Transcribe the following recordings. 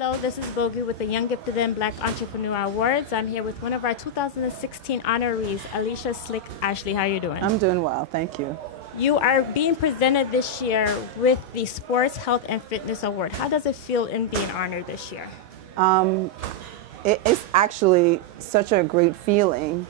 Hello, this is Bogi with the Young Gifted and Black Entrepreneur Awards. I'm here with one of our 2016 honorees, Alicia Slick Ashley. How are you doing? I'm doing well, thank you. You are being presented this year with the Sports, Health, and Fitness Award. How does it feel in being honored this year? It's actually such a great feeling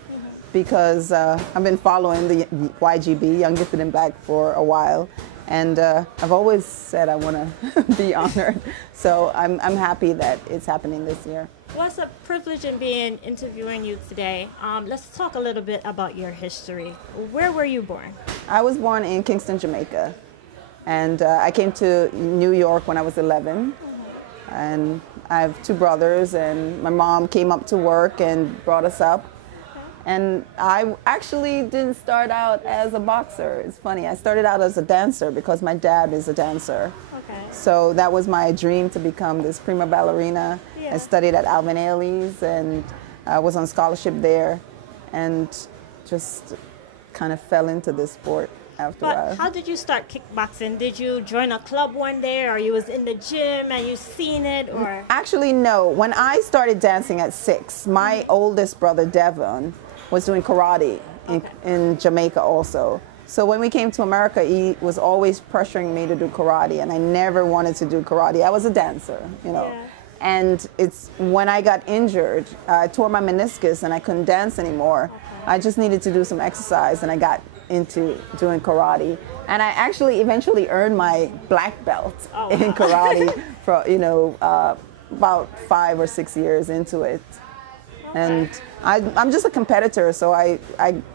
because I've been following the YGB, Young Gifted and Black, for a while. And I've always said I want to be honored. So I'm happy that it's happening this year. Well, it's a privilege in being interviewing you today. Let's talk a little bit about your history. Where were you born? I was born in Kingston, Jamaica. And I came to New York when I was 11. And I have two brothers, and my mom came up to work and brought us up. And I actually didn't start out as a boxer. It's funny, I started out as a dancer because my dad is a dancer. Okay. So that was my dream, to become this prima ballerina. Yeah. I studied at Alvin Ailey's and I was on scholarship there and just kind of fell into this sport after a while. But how did you start kickboxing? Did you join a club one day, or you was in the gym and you seen it, or? Actually, no. When I started dancing at 6, my oldest brother, Devon, was doing karate in Jamaica also. So when we came to America, he was always pressuring me to do karate, and I never wanted to do karate. I was a dancer, you know. Yeah. And it's when I got injured, I tore my meniscus and I couldn't dance anymore. I just needed to do some exercise, and I got into doing karate. And I actually eventually earned my black belt in karate for, you know, about 5 or 6 years into it. And I'm just a competitor, so I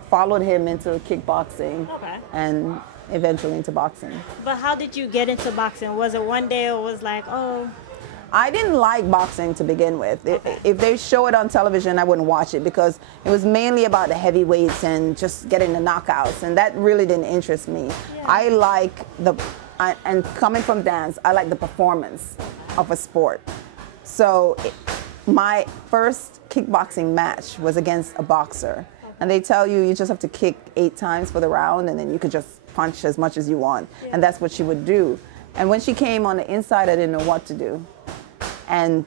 followed him into kickboxing and eventually into boxing. But how did you get into boxing? Was it one day, or was like, oh? I didn't like boxing to begin with. If they show it on television, I wouldn't watch it because it was mainly about the heavyweights and just getting the knockouts, and that really didn't interest me. Yeah. I like and coming from dance, I like the performance of a sport. So my first kickboxing match was against a boxer. And they tell you just have to kick 8 times for the round, and then you could just punch as much as you want. Yeah. And that's what she would do. And when she came on the inside, I didn't know what to do. And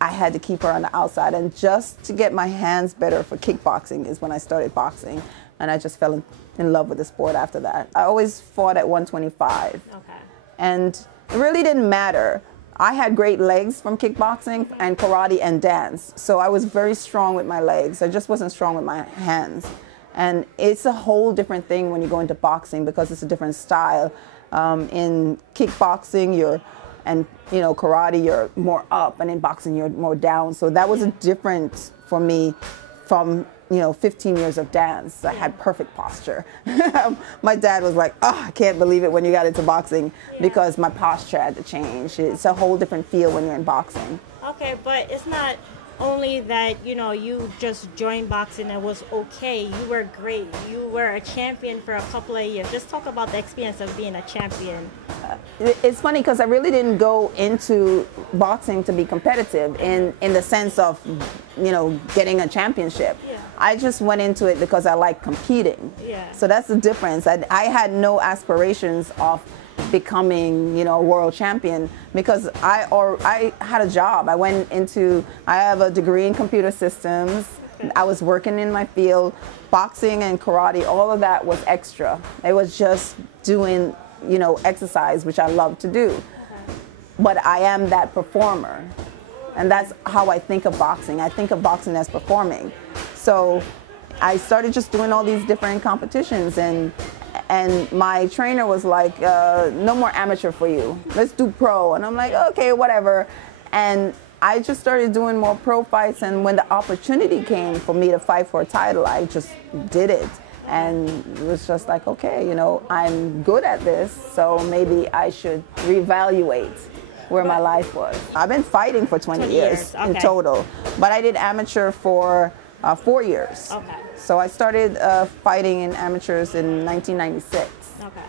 I had to keep her on the outside. And just to get my hands better for kickboxing is when I started boxing. And I just fell in love with the sport after that. I always fought at 125. Okay. And it really didn't matter. I had great legs from kickboxing and karate and dance. So I was very strong with my legs. I just wasn't strong with my hands. And it's a whole different thing when you go into boxing because it's a different style. In kickboxing, and you know, karate, you're more up, and in boxing, you're more down. So that was a difference for me from, you know, 15 years of dance. I had perfect posture. My dad was like, oh, I can't believe it when you got into boxing because my posture had to change. It's a whole different feel when you're in boxing. Okay, but it's not only that, you know, you just joined boxing and was okay. You were great. You were a champion for a couple of years. Just talk about the experience of being a champion. It's funny because I really didn't go into boxing to be competitive in the sense of, you know, getting a championship. Yeah. I just went into it because I like competing. Yeah. So that's the difference. I had no aspirations of becoming, you know, a world champion because I had a job. I have a degree in computer systems. I was working in my field. Boxing and karate, all of that was extra. It was just doing, you know, exercise, which I love to do. But I am that performer. And that's how I think of boxing. I think of boxing as performing. So I started just doing all these different competitions, and my trainer was like, no more amateur for you. Let's do pro. And I'm like, okay, whatever. And I just started doing more pro fights, and when the opportunity came for me to fight for a title, I just did it. And it was just like, okay, you know, I'm good at this, so maybe I should reevaluate where my life was. I've been fighting for 20 years in total, but I did amateur for 4 years. Okay. So I started fighting in amateurs in 1996. Okay.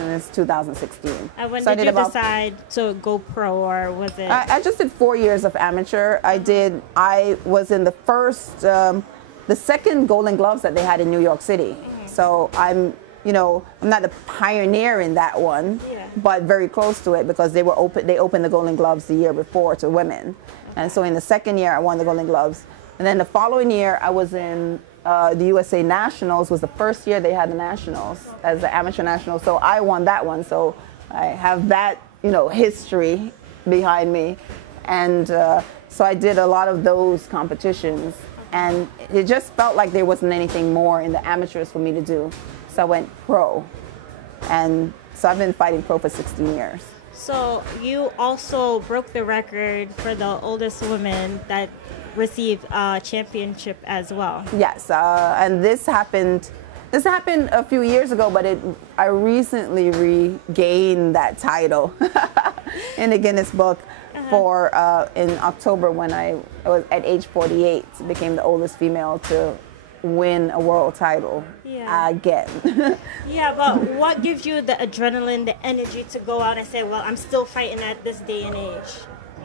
And it's 2016. And when did you decide to go pro, or was it? I just did 4 years of amateur. I was in the second Golden Gloves that they had in New York City. So I'm you know, I'm not the pioneer in that one, but very close to it because they opened the Golden Gloves the year before to women. And so in the second year, I won the Golden Gloves. And then the following year, I was in the USA Nationals. Was the first year they had the Nationals as the amateur nationals. So I won that one. So I have that, you know, history behind me. And so I did a lot of those competitions. And it just felt like there wasn't anything more in the amateurs for me to do. So I went pro. And so I've been fighting pro for 16 years. So you also broke the record for the oldest woman that received a championship as well. Yes, and this happened a few years ago, but I recently regained that title in the Guinness Book for in October when I was at age 48, became the oldest female to win a world title again. Yeah, but what gives you the adrenaline, the energy to go out and say, well, I'm still fighting at this day and age?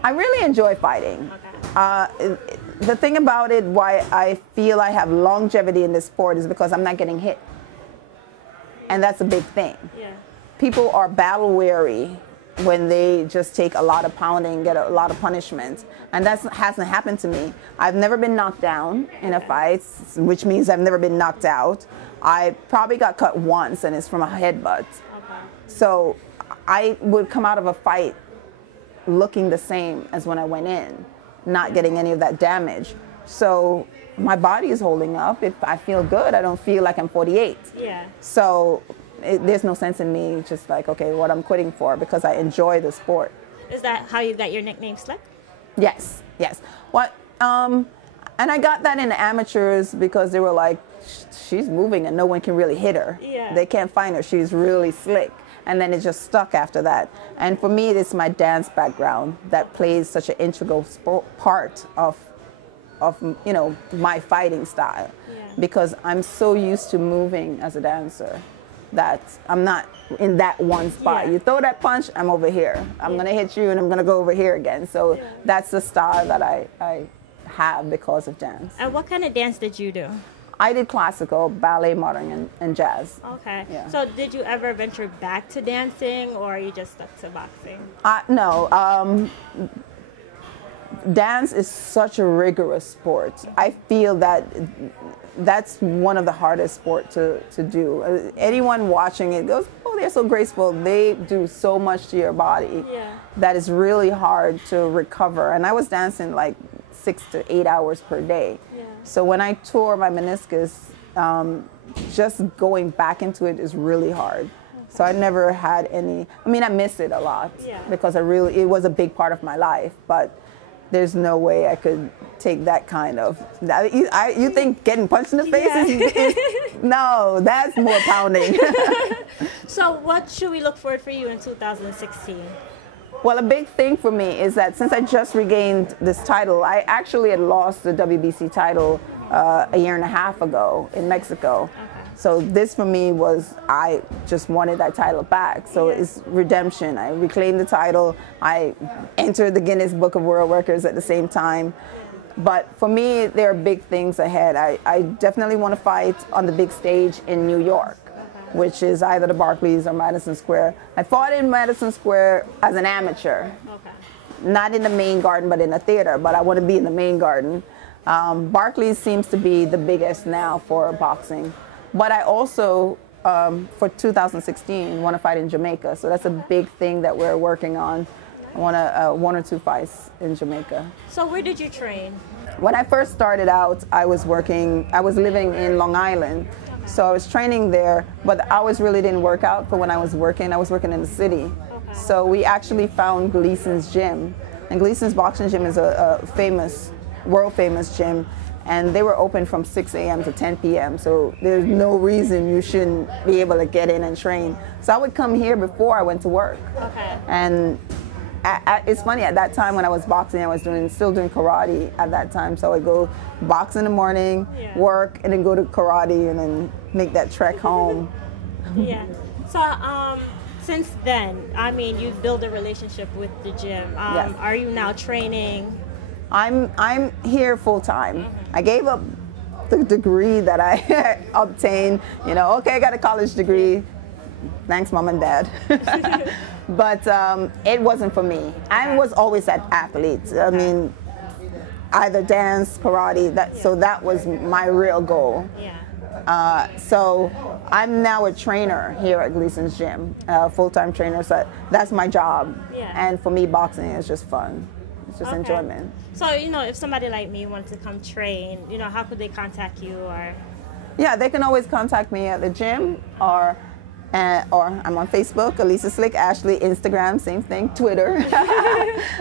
I really enjoy fighting. Okay. The thing about it, why I feel I have longevity in this sport is because I'm not getting hit. And that's a big thing. Yeah. People are battle weary when they just take a lot of pounding, get a lot of punishment. And that hasn't happened to me. I've never been knocked down in a fight, which means I've never been knocked out. I probably got cut once, and it's from a headbutt. Okay. So I would come out of a fight looking the same as when I went in, not getting any of that damage. So my body is holding up. If I feel good, I don't feel like I'm 48. Yeah. So there's no sense in me just like, okay, what I'm quitting for, because I enjoy the sport. Is that how you got your nickname Slick? Yes, yes. And I got that in the amateurs because they were like, she's moving and no one can really hit her. Yeah. They can't find her. She's really slick. And then it just stuck after that. And for me, it's my dance background that plays such an integral part of you know, my fighting style. Yeah. Because I'm so used to moving as a dancer that I'm not in that one spot. Yeah. You throw that punch, I'm over here. I'm going to hit you and I'm going to go over here again. So that's the style that I have because of dance. And what kind of dance did you do? I did classical, ballet, modern, and jazz. Okay. Yeah. So did you ever venture back to dancing, or are you just stuck to boxing? No. Dance is such a rigorous sport. I feel that that's one of the hardest sports to do. Anyone watching it goes, oh, they're so graceful. They do so much to your body that is really hard to recover. And I was dancing like 6 to 8 hours per day. Yeah. So when I tore my meniscus, just going back into it is really hard. So I never had any, I mean, I miss it a lot because it was a big part of my life, but there's no way I could take that kind of, you think getting punched in the face is no, that's more pounding. So what should we look forward for you in 2016? Well, a big thing for me is that since I just regained this title, I actually had lost the WBC title a year and a half ago in Mexico. Okay. So this for me was, I just wanted that title back. So it's redemption. I reclaimed the title. I entered the Guinness Book of World Records at the same time. But for me, there are big things ahead. I definitely want to fight on the big stage in New York, which is either the Barclays or Madison Square. I fought in Madison Square as an amateur. Okay. Not in the main garden, but in a theater, but I want to be in the main garden. Barclays seems to be the biggest now for boxing. But I also, for 2016, want to fight in Jamaica. So that's a big thing that we're working on. I want to 1 or 2 fights in Jamaica. So where did you train? When I first started out, I was living in Long Island. So I was training there, but the hours really didn't work out for when I was working. I was working in the city. Okay. So we actually found Gleason's gym. And Gleason's boxing gym is a famous, world famous gym. And they were open from 6 a.m. to 10 p.m. So there's no reason you shouldn't be able to get in and train. So I would come here before I went to work. Okay. And it's funny, at that time when I was boxing, I was still doing karate at that time. So I would go box in the morning, work, and then go to karate, and then make that trek home. Yeah. So since then, I mean, you've built a relationship with the gym. Yes. Are you now training? I'm here full time. I gave up the degree that I obtained. You know, okay, I got a college degree. Thanks, mom and dad. But it wasn't for me. I was always an athlete. I mean, either dance, karate. So that was my real goal. So I'm now a trainer here at Gleason's Gym, full-time trainer. So that's my job. And for me, boxing is just fun. It's just enjoyment. So, you know, if somebody like me wanted to come train, you know, how could they contact you? Or yeah, they can always contact me at the gym, or I'm on Facebook, Alicia Slick Ashley, Instagram, same thing, Twitter,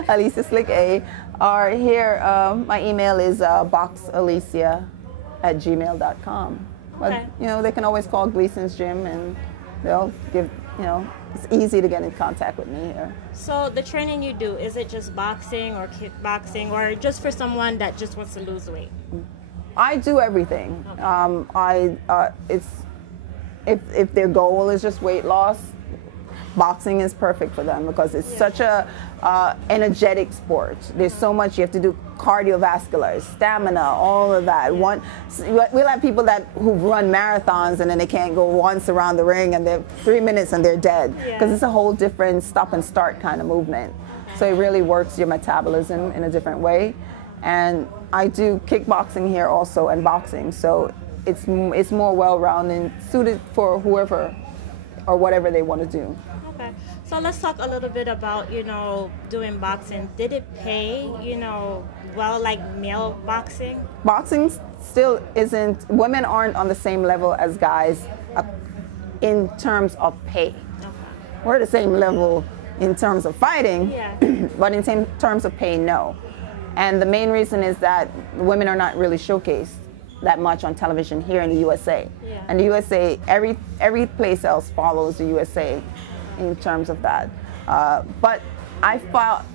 Alicia Slick A. Or here, my email is boxalicia@gmail.com. But, you know, they can always call Gleason's Gym and they'll give, you know, it's easy to get in contact with me here. So the training you do, is it just boxing or kickboxing or just for someone that just wants to lose weight? I do everything. If their goal is just weight loss, boxing is perfect for them because it's such a energetic sport. There's so much you have to do: cardiovascular, stamina, all of that. We'll have people who run marathons and then they can't go once around the ring and they're 3 minutes and they're dead because it's a whole different stop and start kind of movement. So it really works your metabolism in a different way. And I do kickboxing here also and boxing, so it's more well-rounded and suited for whoever or whatever they want to do. Okay, so let's talk a little bit about, you know, doing boxing. Did it pay, you know, well, like male boxing? Boxing still isn't, women aren't on the same level as guys in terms of pay. We're the same level in terms of fighting, but in terms of pay, no. And the main reason is that women are not really showcased that much on television here in the USA. And the USA, every place else follows the USA in terms of that. But I fought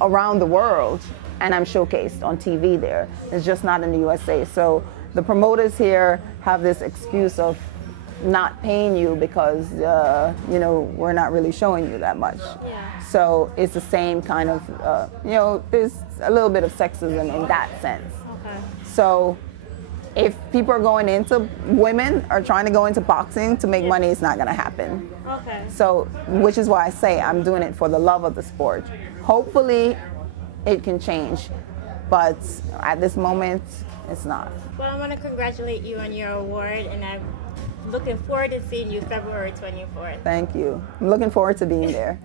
around the world and I'm showcased on TV there. It's just not in the USA. So the promoters here have this excuse of not paying you because, you know, we're not really showing you that much. So it's the same kind of, you know, there's a little bit of sexism in that sense. So if people are going into, women are trying to go into boxing to make money, it's not going to happen. So, which is why I say I'm doing it for the love of the sport. Hopefully it can change, but at this moment, it's not. Well, I want to congratulate you on your award, and I'm looking forward to seeing you February 24th. Thank you. I'm looking forward to being there.